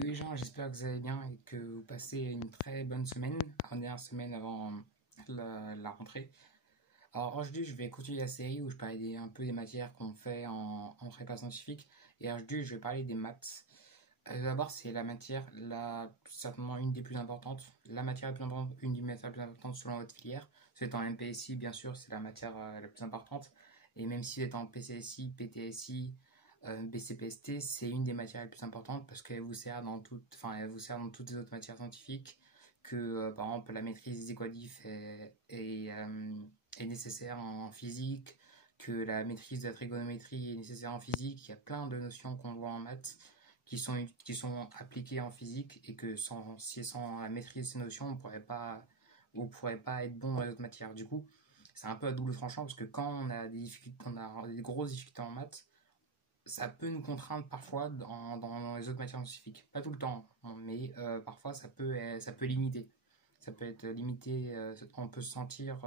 Yo les gens, j'espère que vous allez bien et que vous passez une très bonne semaine, en dernière semaine avant la rentrée. Alors aujourd'hui, je vais continuer la série où je parlais un peu des matières qu'on fait en prépa scientifique. Et aujourd'hui, je vais parler des maths. D'abord, c'est la matière, certainement une des plus importantes. La matière la plus importante, une des matières les plus importantes selon votre filière. C'est en MPSI, bien sûr, c'est la matière la plus importante. Et même si vous êtes en PCSI, PTSI, BCPST, c'est une des matières les plus importantes parce qu'elle vous sert elle vous sert dans toutes les autres matières scientifiques. Que par exemple, la maîtrise des équadifs est nécessaire en physique, que la maîtrise de la trigonométrie est nécessaire en physique. Il y a plein de notions qu'on voit en maths qui sont appliquées en physique et que sans la maîtrise de ces notions, on pourrait pas être bon dans les autres matières. Du coup, c'est un peu à double tranchant parce que quand on a des grosses difficultés en maths, ça peut nous contraindre parfois dans les autres matières scientifiques. Pas tout le temps, hein, mais parfois ça peut limiter. Ça peut être limité, on peut se sentir,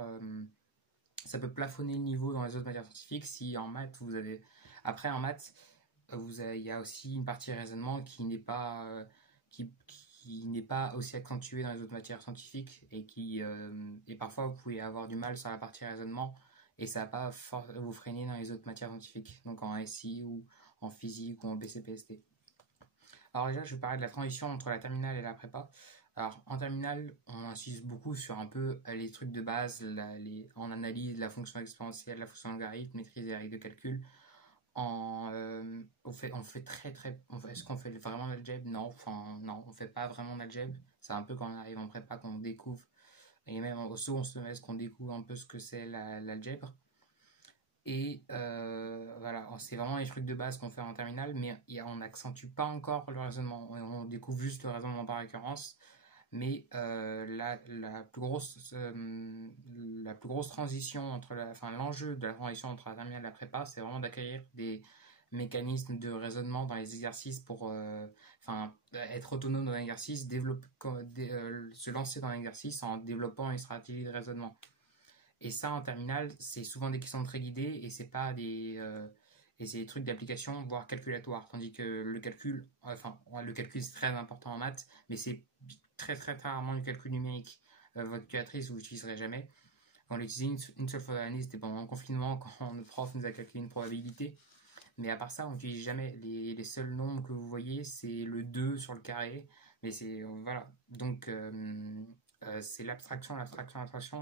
ça peut plafonner le niveau dans les autres matières scientifiques si en maths vous avez. Après en maths, il y a aussi une partie raisonnement qui n'est pas aussi accentuée dans les autres matières scientifiques et parfois vous pouvez avoir du mal sur la partie raisonnement et ça va pas vous freiner dans les autres matières scientifiques, donc en SI ou en physique ou en BCPST. Alors déjà, je vais parler de la transition entre la terminale et la prépa. Alors en terminale, on insiste beaucoup sur un peu les trucs de base, en analyse, la fonction exponentielle, la fonction logarithme, maîtrise des règles de calcul. Est-ce qu'on fait vraiment l'algèbre? Non, enfin non, on fait pas vraiment l'algèbre. C'est un peu quand on arrive en prépa qu'on découvre, et même au second semestre qu'on découvre un peu ce que c'est l'algèbre. Et voilà, c'est vraiment les trucs de base qu'on fait en terminale, mais on n'accentue pas encore le raisonnement. On découvre juste le raisonnement par récurrence. Mais la plus grosse transition l'enjeu de la transition entre la terminale et la prépa, c'est vraiment d'acquérir des mécanismes de raisonnement dans les exercices pour être autonome dans l'exercice, se lancer dans l'exercice en développant une stratégie de raisonnement. Et ça, en terminale, c'est souvent des questions très guidées et c'est pas et c'est des trucs d'application, voire calculatoire. Tandis que le calcul c'est très important en maths, mais c'est très très très rarement du calcul numérique. Votre calculatrice, vous l'utiliserez jamais. On l'a utilisé une seule fois dans l'année, c'était pendant le confinement quand notre prof nous a calculé une probabilité. Mais à part ça, on n'utilise jamais. Les seuls nombres que vous voyez, c'est le 2 sur le carré. Mais c'est. Voilà. Donc, c'est l'abstraction, et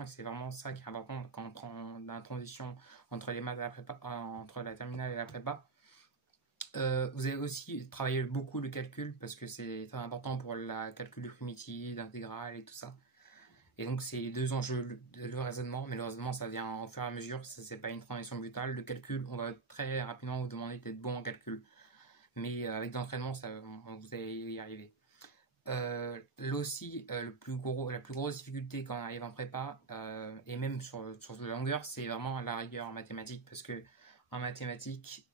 c'est vraiment ça qui est important quand on prend la transition entre les maths et la prépa, entre la terminale et la prépa. Vous avez aussi travaillé beaucoup le calcul parce que c'est très important pour la calcul de primitive, d'intégrale et tout ça. Et donc, c'est les deux enjeux, le raisonnement, mais le raisonnement, ça vient au fur et à mesure, ça, c'est pas une transition brutale. Le calcul, on va très rapidement vous demander d'être bon en calcul. Mais avec de l'entraînement, vous allez y arriver. Là aussi, la plus grosse difficulté quand on arrive en prépa, et même sur la longueur, c'est vraiment la rigueur en mathématiques, parce que en mathématiques,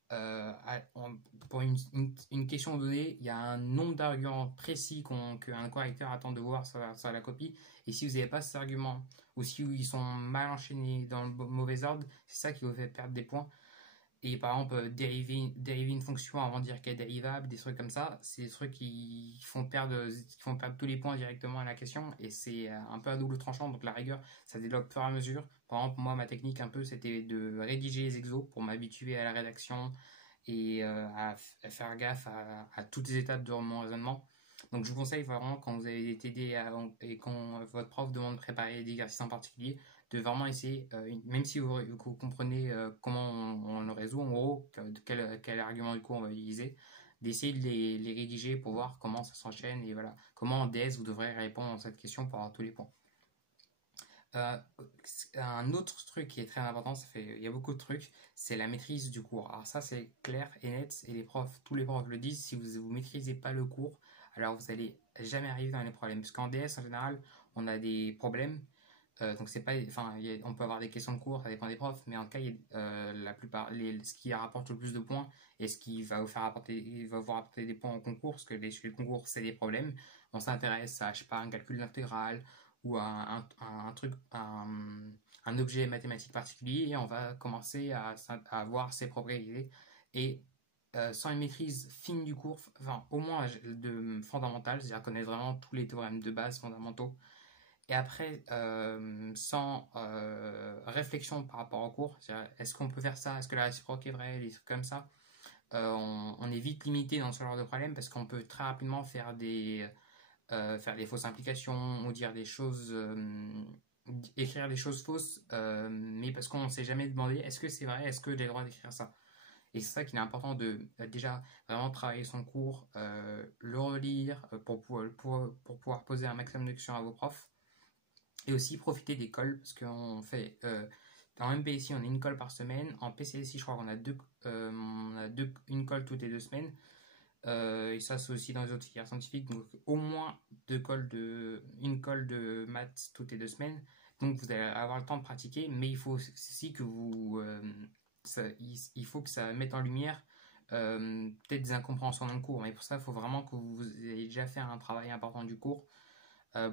pour une question donnée, il y a un nombre d'arguments précis qu'un correcteur attend de voir sur la copie, et si vous n'avez pas ces arguments, ou si ils sont mal enchaînés dans le mauvais ordre, c'est ça qui vous fait perdre des points. Et par exemple, dériver une fonction avant de dire qu'elle est dérivable, des trucs comme ça, c'est des trucs qui font perdre tous les points directement à la question, et c'est un peu à double tranchant. Donc la rigueur, ça développe au fur et à mesure. Par exemple, moi, ma technique un peu, c'était de rédiger les exos pour m'habituer à la rédaction et à faire gaffe à toutes les étapes de mon raisonnement. Donc je vous conseille vraiment, quand vous avez des TD et quand votre prof demande de préparer des exercices en particulier, de vraiment essayer, même si vous comprenez comment on le résout, en gros, quel argument du coup on va utiliser, d'essayer de les rédiger pour voir comment ça s'enchaîne et voilà, comment en DS vous devrez répondre à cette question pour avoir tous les points. Un autre truc qui est très important, il y a beaucoup de trucs, c'est la maîtrise du cours. Alors ça, c'est clair et net, et tous les profs le disent, si vous maîtrisez pas le cours, alors vous allez jamais arriver dans les problèmes. Parce qu'en DS, en général, on a des problèmes. Donc c'est pas, on peut avoir des questions de cours, ça dépend des profs, mais en tout cas, la plupart, ce qui rapporte le plus de points et ce qui va vous rapporter des points au concours, parce que les concours, c'est des problèmes. On s'intéresse à, je sais pas, un calcul d'intégrale ou à un objet mathématique particulier, et on va commencer à voir ses propriétés et sans une maîtrise fine du cours, enfin au moins de fondamentale, c'est-à-dire connaître vraiment tous les théorèmes de base fondamentaux, et après sans réflexion par rapport au cours, c'est-à-dire est-ce qu'on peut faire ça, est-ce que la réciproque est vraie, des trucs comme ça, on est vite limité dans ce genre de problème parce qu'on peut très rapidement faire des fausses implications ou dire des choses, écrire des choses fausses, mais parce qu'on ne s'est jamais demandé est-ce que c'est vrai, est-ce que j'ai le droit d'écrire ça. Et c'est ça qu'il est important de déjà vraiment travailler son cours, le relire pour pouvoir poser un maximum de questions à vos profs. Et aussi profiter des calls, parce qu'on fait en MPSI on a une call par semaine, en PCSI je crois qu'on a une call toutes les 2 semaines. Et ça c'est aussi dans les autres filières scientifiques, donc au moins une colle de maths toutes les 2 semaines. Donc vous allez avoir le temps de pratiquer, mais il faut aussi que il faut que ça mette en lumière peut-être des incompréhensions dans le cours, mais pour ça il faut vraiment que vous ayez déjà fait un travail important du cours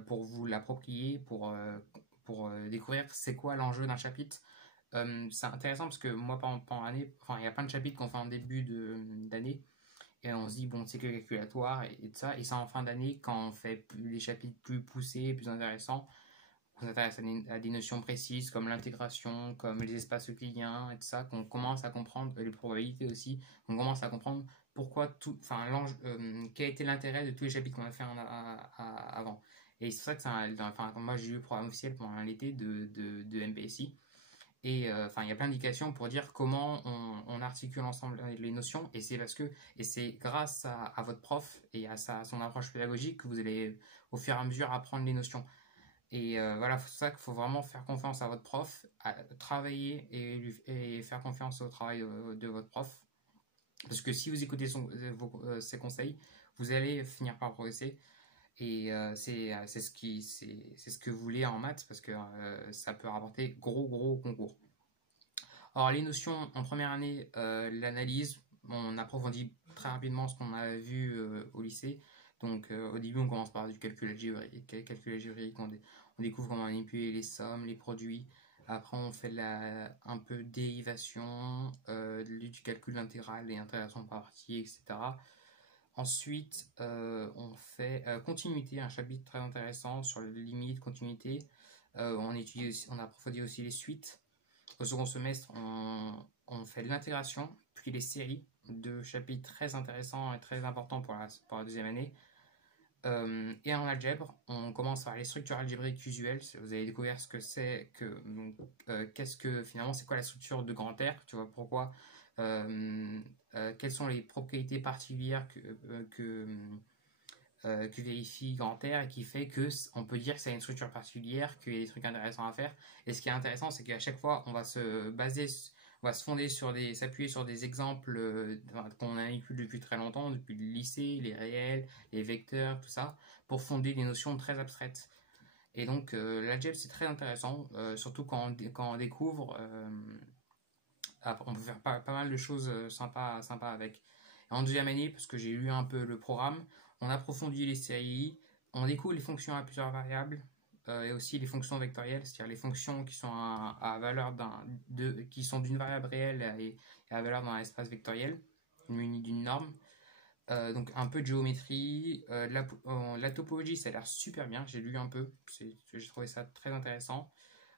pour vous l'approprier, pour découvrir c'est quoi l'enjeu d'un chapitre. C'est intéressant parce que moi pendant l'année, enfin il y a plein de chapitres qu'on fait en début d'année et on se dit bon c'est que calculatoire et tout ça, et c'est en fin d'année quand on fait les chapitres plus poussés, plus intéressants, on s'intéresse à des notions précises comme l'intégration, comme les espaces euclidiens et tout ça, qu'on commence à comprendre, les probabilités aussi, on commence à comprendre pourquoi enfin quel était l'intérêt de tous les chapitres qu'on a fait avant. Et c'est ça que enfin, moi j'ai eu le programme officiel pendant l'été de MPSI. Et enfin, il y a plein d'indications pour dire comment on articule ensemble les notions. Et c'est grâce à votre prof et à son approche pédagogique que vous allez au fur et à mesure apprendre les notions. Et voilà, c'est ça qu'il faut vraiment faire confiance à votre prof, travailler et faire confiance au travail de votre prof. Parce que si vous écoutez ses conseils, vous allez finir par progresser. Et c'est ce que vous voulez en maths parce que ça peut rapporter gros concours. Alors les notions en première année, l'analyse, on approfondit très rapidement ce qu'on a vu au lycée. Donc au début on commence par du calcul algébrique, on découvre comment manipuler les sommes, les produits. Après on fait un peu de dérivation, du calcul intégral et intégration par partie, etc. Ensuite, on fait continuité, un chapitre très intéressant sur les limites, continuité. On approfondit aussi les suites. Au second semestre, on fait de l'intégration, puis les séries, deux chapitres très intéressants et très importants pour la deuxième année. Et en algèbre, on commence par les structures algébriques usuelles. Vous allez découvrir ce que c'est, finalement, c'est quoi la structure de grand R, tu vois, pourquoi, quelles sont les propriétés particulières que vérifie grand R et qui fait qu'on peut dire que c'est une structure particulière, qu'il y a des trucs intéressants à faire. Et ce qui est intéressant, c'est qu'à chaque fois, on va s'appuyer sur des exemples qu'on manipule depuis très longtemps, depuis le lycée, les réels, les vecteurs, tout ça, pour fonder des notions très abstraites. Et donc l'algèbre c'est très intéressant, surtout quand on découvre, on peut faire pas mal de choses sympas avec. Et en deuxième année, parce que j'ai lu un peu le programme, on approfondit les séries, on découvre les fonctions à plusieurs variables, et aussi les fonctions vectorielles, c'est-à-dire les fonctions qui sont à valeur qui sont d'une variable réelle et à valeur dans l'espace vectoriel, muni d'une norme. Donc un peu de géométrie, la topologie ça a l'air super bien, j'ai lu un peu, j'ai trouvé ça très intéressant.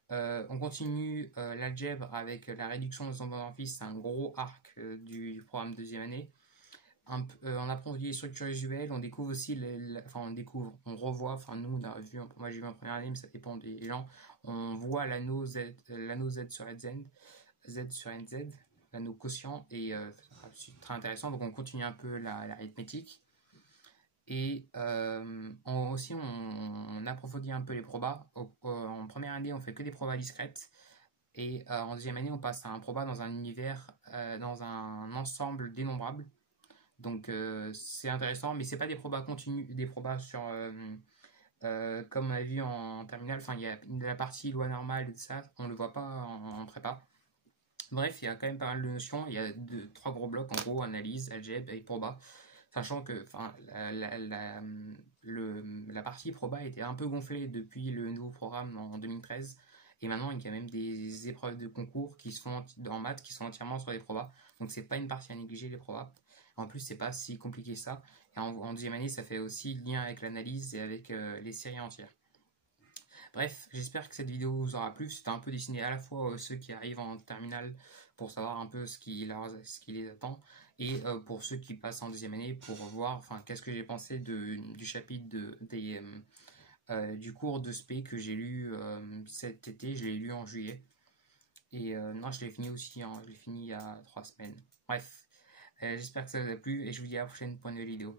On continue l'algèbre avec la réduction des homomorphismes, c'est un gros arc du programme deuxième année. On approfondit les structures usuelles, on découvre aussi, on revoit, enfin nous on a vu, moi j'ai vu en première année mais ça dépend des gens, on voit l'anneau Z sur NZ, l'anneau quotient, et c'est très intéressant, donc on continue un peu l'arithmétique. Et on approfondit un peu les probas. En première année, on fait que des probas discrètes. Et en deuxième année, on passe à un proba dans un univers, dans un ensemble dénombrable. Donc c'est intéressant, mais c'est pas des probas continus, des probas sur comme on a vu en terminale. Enfin, il y a la partie loi normale et tout ça, on le voit pas en prépa. Bref, il y a quand même pas mal de notions. Il y a 3 gros blocs en gros: analyse, algèbre et proba. Sachant que la partie proba était un peu gonflée depuis le nouveau programme en 2013. Et maintenant, il y a même des épreuves de concours en maths qui sont entièrement sur les probas. Donc, c'est pas une partie à négliger, les probas. En plus, c'est pas si compliqué ça. Et en deuxième année, ça fait aussi lien avec l'analyse et avec les séries entières. Bref, j'espère que cette vidéo vous aura plu. C'était un peu destiné à la fois ceux qui arrivent en terminale pour savoir un peu ce qui les attend, et pour ceux qui passent en deuxième année pour voir qu'est-ce que j'ai pensé du chapitre du cours de spé que j'ai lu cet été. Je l'ai lu en juillet. Et non, je l'ai fini aussi, je l'ai fini il y a 3 semaines. Bref, j'espère que ça vous a plu et je vous dis à la prochaine pour une nouvelle vidéo.